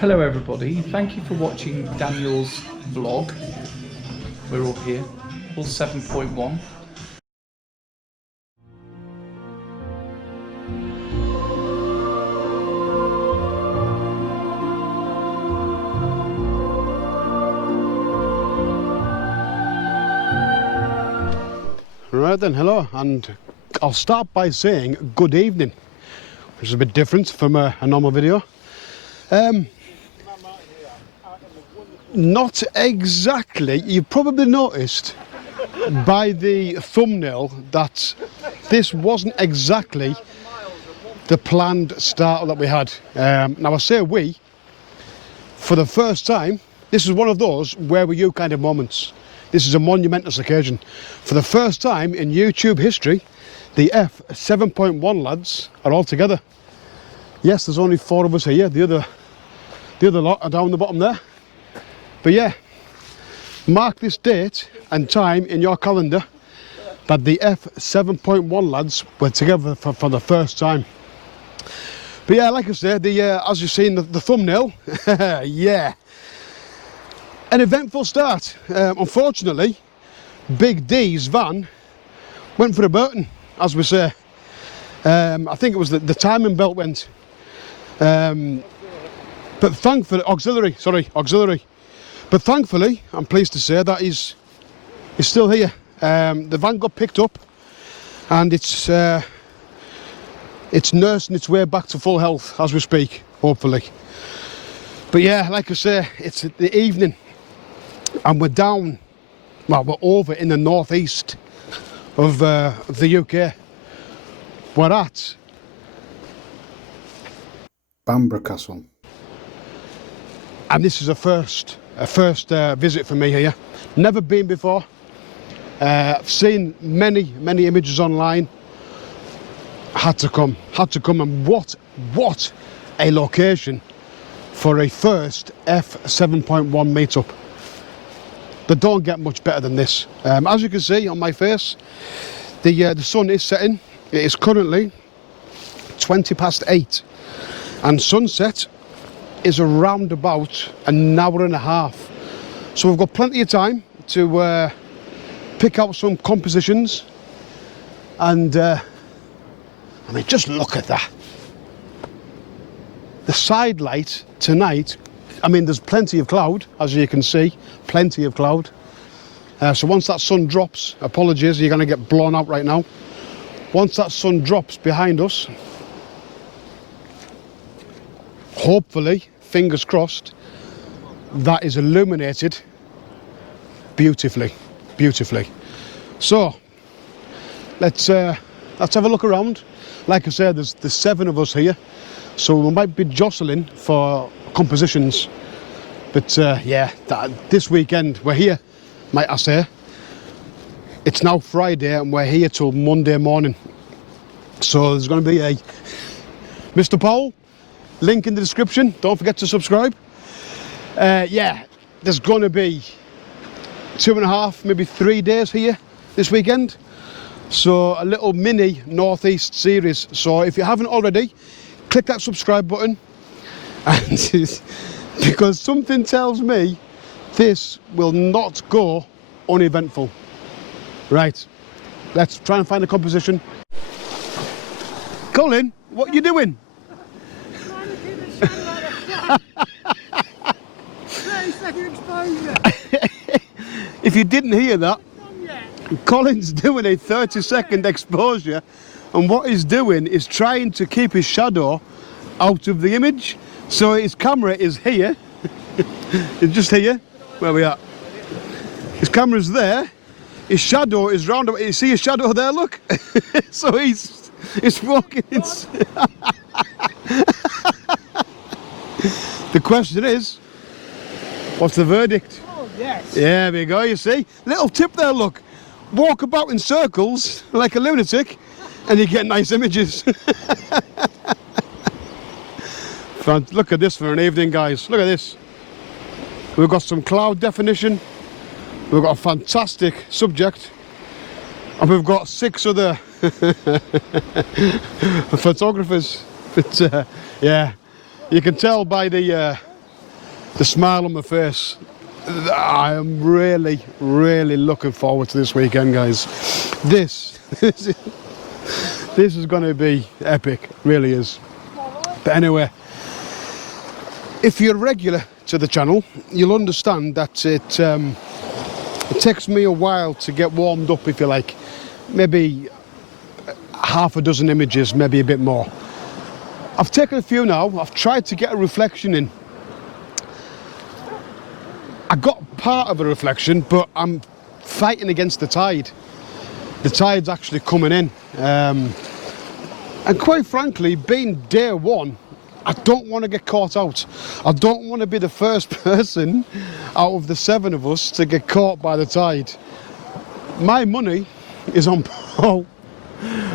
Hello everybody, thank you for watching Daniel's vlog. We're all here, all 7.1. Right then, hello, and I'll start by saying good evening, which is a bit different from a normal video. Not exactly. You probably noticed by the thumbnail that this wasn't exactly the planned start that we had. Now I say we, for the first time, this is one of those where were you kind of moments. This is a monumentous occasion. For the first time in YouTube history, the F7.1 lads are all together. Yes, there's only 4 of us here. The other lot are down the bottom there. But yeah, mark this date and time in your calendar that the F7.1 lads were together for the first time. But yeah, like I said, as you've seen the thumbnail, yeah, an eventful start. Unfortunately, Big D's van went for a Burton, as we say. I think it was the timing belt went. But thankfully, auxiliary. But thankfully, I'm pleased to say that he's still here. The van got picked up, and it's nursing its way back to full health as we speak, hopefully. But yeah, like I say, it's the evening, and we're down. Well, we're over in the northeast of the UK. We're at Bamburgh Castle, and this is a first visit for me here. Never been before. I've seen many images online. Had to come, and what a location for a first F7.1 meetup. They don't get much better than this. As you can see on my face, the sun is setting. It is currently 8:20, and sunset is around about an hour and a half. So we've got plenty of time to pick out some compositions, and I mean, just look at that. The side light tonight, I mean, there's plenty of cloud, as you can see, plenty of cloud. So once that sun drops, apologies, you're going to get blown out right now. Once that sun drops behind us, hopefully, fingers crossed, that is illuminated beautifully. So let's have a look around. Like I said, there's 7 of us here, so we might be jostling for compositions. But yeah, this weekend we're here, might I say. It's now Friday and we're here till Monday morning. So there's going to be a Mr. Powell, link in the description. Don't forget to subscribe. Yeah, there's going to be 2.5, maybe 3 days here this weekend. So a little mini Northeast series. So if you haven't already, click that subscribe button. And because something tells me this will not go uneventful. Right, let's try and find a composition. Colin, what are you doing? Trying to keep it like a 30-second exposure. If you didn't hear that, Colin's doing a 30-second exposure, and what he's doing is trying to keep his shadow out of the image. So his camera is here. It's just here, where we are. His camera's there. His shadow is round about. You see his shadow there, look? So he's walking in. The question is, what's the verdict? Oh, yes. Yeah, there you go, you see. Little tip there, look. Walk about in circles like a lunatic and you get nice images. Look at this for an evening, guys. Look at this. We've got some cloud definition. We've got a fantastic subject. And we've got 6 other photographers. But yeah, you can tell by the the smile on my face. I am really, really looking forward to this weekend, guys. This is going to be epic, really is. But anyway, if you're regular to the channel, you'll understand that it takes me a while to get warmed up, if you like. Maybe half a dozen images, maybe a bit more. I've taken a few now. I've tried to get a reflection in. I got part of a reflection, but I'm fighting against the tide. The tide's actually coming in. And quite frankly, being day one, I don't want to get caught out. I don't want to be the first person out of the 7 of us to get caught by the tide. My money is on Paul.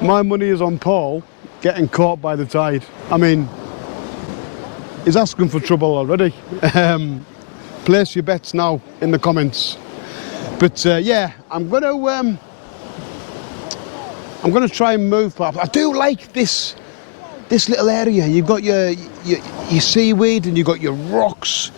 My money is on Paul getting caught by the tide. I mean, he's asking for trouble already. Place your bets now in the comments. But yeah, I'm gonna try and move. I do like this little area. You've got your seaweed and you've got your rocks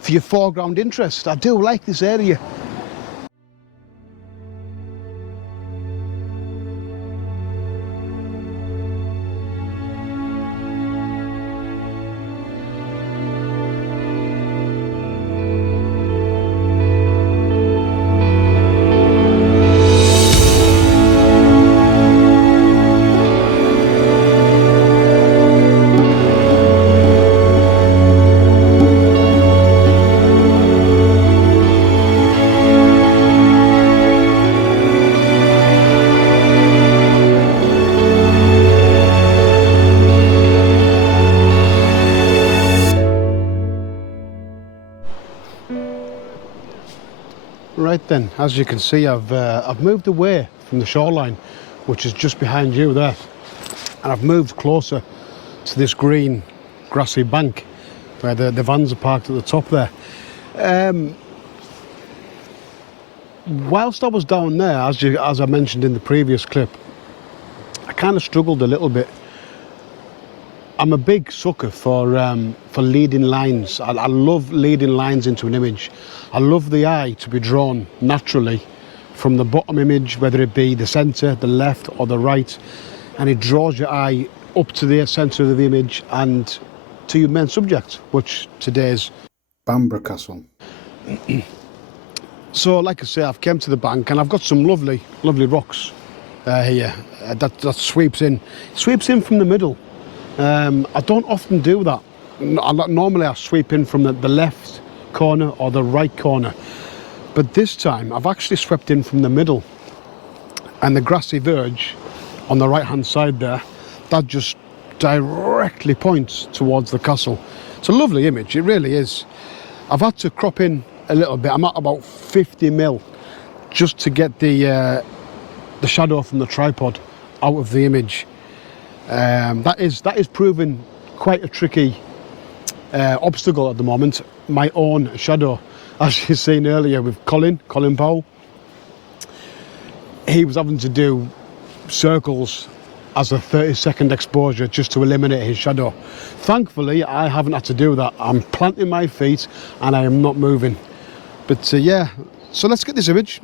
for your foreground interest. I do like this area. Right then, as you can see, I've moved away from the shoreline, which is just behind you there, and I've moved closer to this green grassy bank where the vans are parked at the top there. Whilst I was down there, as I mentioned in the previous clip, I kind of struggled a little bit. I'm a big sucker for leading lines. I love leading lines into an image. I love the eye to be drawn naturally from the bottom image, whether it be the centre, the left or the right, and it draws your eye up to the centre of the image and to your main subject, which today is Bamburgh Castle. So like I say, I've come to the bank and I've got some lovely rocks here that sweeps in from the middle. I don't often do that. Normally I sweep in from the left corner or the right corner, but this time I've actually swept in from the middle, and the grassy verge on the right hand side there, that just directly points towards the castle. It's a lovely image, it really is. I've had to crop in a little bit. I'm at about 50 mil just to get the shadow from the tripod out of the image. That is proving quite a tricky obstacle at the moment. My own shadow, as you've seen earlier with Colin Powell, he was having to do circles as a 30-second exposure just to eliminate his shadow. Thankfully, I haven't had to do that. I'm planting my feet and I am not moving. But yeah, so let's get this image.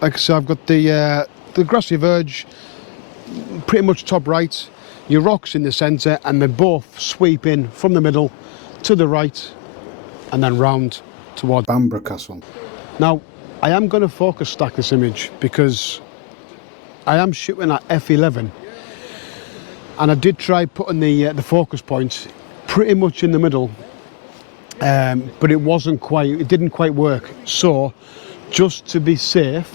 Like I said, I've got the grassy verge, pretty much top right, your rocks in the centre, and they both sweep in from the middle to the right and then round towards Bamburgh Castle. Now, I am going to focus stack this image because I am shooting at f11, and I did try putting the focus point pretty much in the middle, but it didn't quite work. So, just to be safe,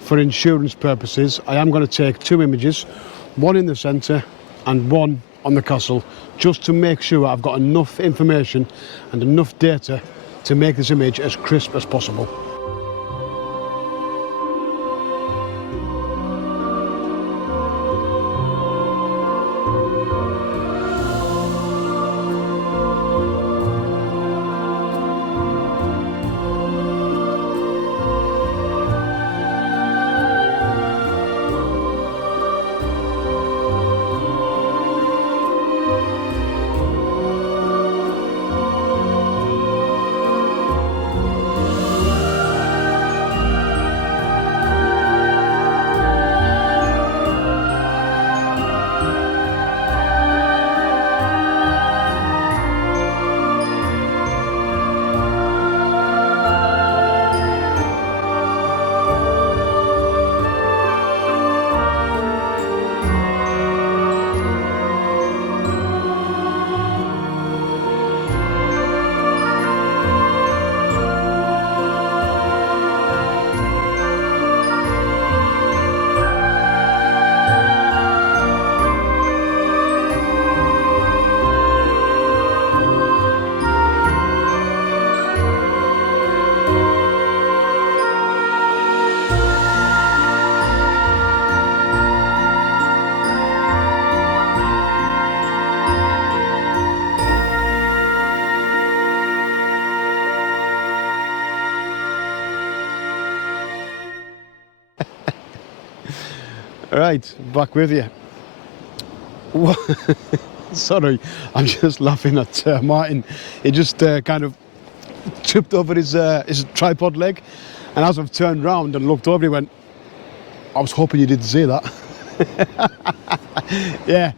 for insurance purposes, I am going to take 2 images, one in the centre and one on the castle, just to make sure I've got enough information and enough data to make this image as crisp as possible. Right, back with you. Sorry, I'm just laughing at Martin. He just kind of tripped over his tripod leg, and as I've turned round and looked over, he went, I was hoping you didn't see that. Yeah.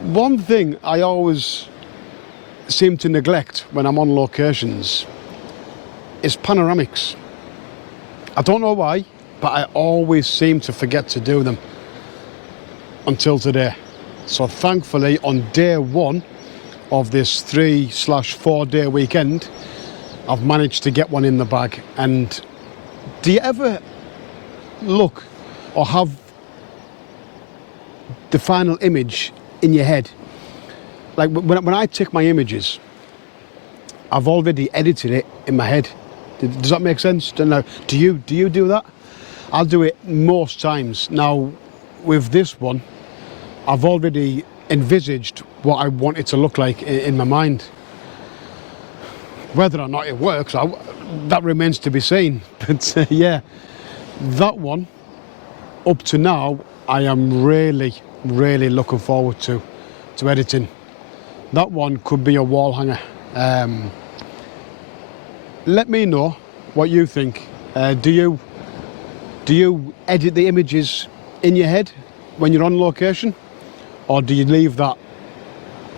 One thing I always seem to neglect when I'm on locations is panoramics. I don't know why, but I always seem to forget to do them until today. So thankfully, on day one of this 3/4 day weekend, I've managed to get one in the bag. And do you ever look or have the final image in your head? Like when I take my images, I've already edited it in my head. Does that make sense? Don't know. Do you do that? I'll do it most times. Now, with this one, I've already envisaged what I want it to look like in my mind. Whether or not it works, that remains to be seen. But yeah, that one, up to now, I am really, really looking forward to editing. That one could be a wall hanger. Let me know what you think. Do you edit the images in your head when you're on location, or do you leave that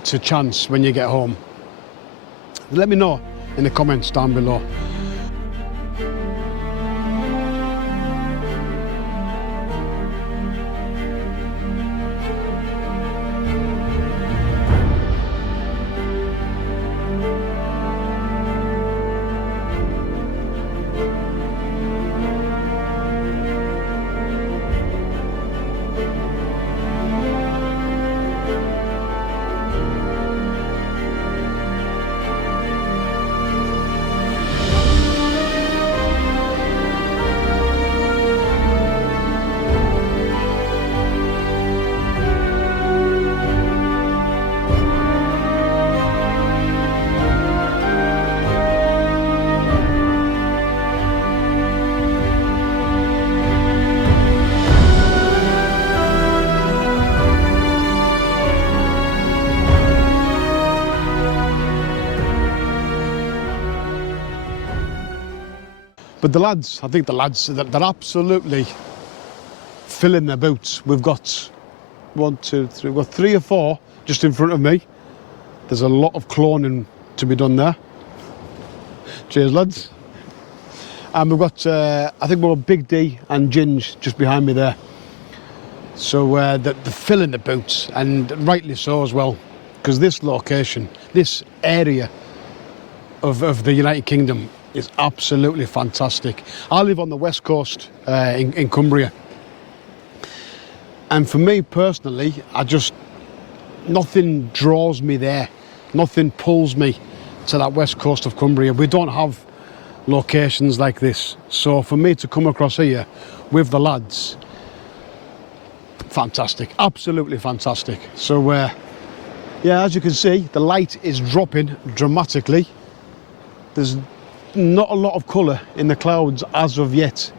to chance when you get home? Let me know in the comments down below. But the lads, I think the lads, they're absolutely filling their boots. We've got 1, 2, 3, we've got 3 or 4 just in front of me. There's a lot of cloning to be done there. Cheers, lads. And we've got, I think we've got Big D and Ginge just behind me there. So they're filling the boots, and rightly so as well, because this location, this area of the United Kingdom is absolutely fantastic. I live on the west coast in Cumbria, and for me personally, nothing draws me there, nothing pulls me to that west coast of Cumbria. We don't have locations like this, so for me to come across here with the lads, fantastic, absolutely fantastic. So yeah, as you can see, the light is dropping dramatically. There's not a lot of colour in the clouds as of yet,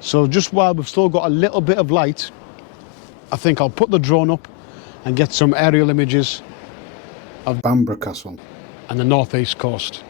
so just while we've still got a little bit of light, I think I'll put the drone up and get some aerial images of Bamburgh Castle and the northeast coast.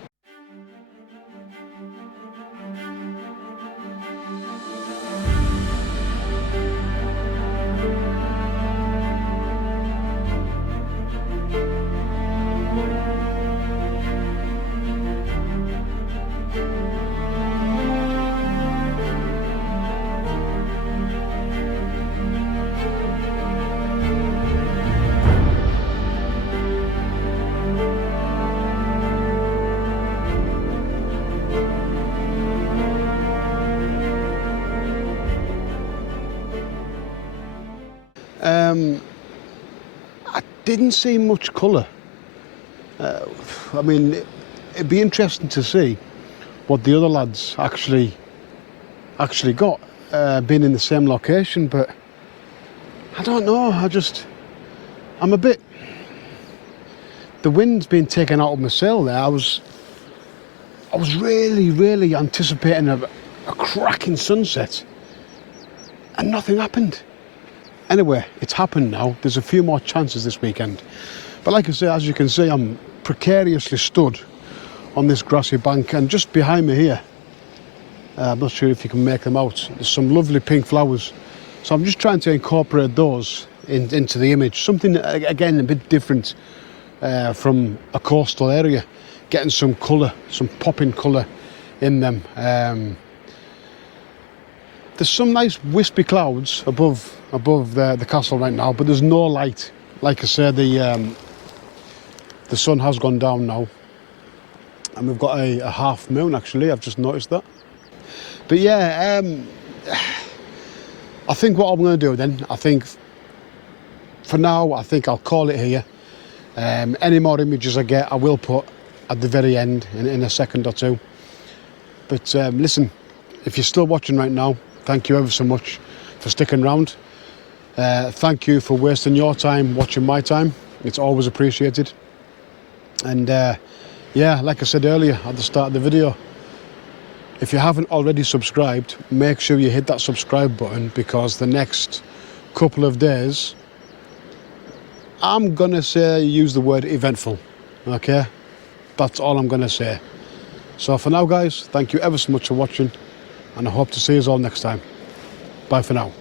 I didn't see much colour. I mean, it'd be interesting to see what the other lads actually got, being in the same location, but I don't know, I'm a bit, the wind's been taken out of my sail there. I was really anticipating a cracking sunset, and nothing happened. Anyway, it's happened now. There's a few more chances this weekend. But like I say, as you can see, I'm precariously stood on this grassy bank, and just behind me here, I'm not sure if you can make them out, there's some lovely pink flowers. So I'm just trying to incorporate those into the image. Something, again, a bit different from a coastal area. Getting some colour, some popping colour in them. There's some nice wispy clouds above the castle right now, but there's no light. Like I said, the sun has gone down now, and we've got a half moon actually. I've just noticed that. But yeah, I think what I'm going to do then, I think for now, I think I'll call it here. Any more images I get, I will put at the very end in a second or two. But listen, if you're still watching right now, thank you ever so much for sticking around. Thank you for wasting your time watching my time. It's always appreciated. And yeah, like I said earlier at the start of the video, if you haven't already subscribed, make sure you hit that subscribe button, because the next couple of days, I'm gonna say, use the word eventful, okay? That's all I'm gonna say. So for now, guys, thank you ever so much for watching, and I hope to see you all next time. Bye for now.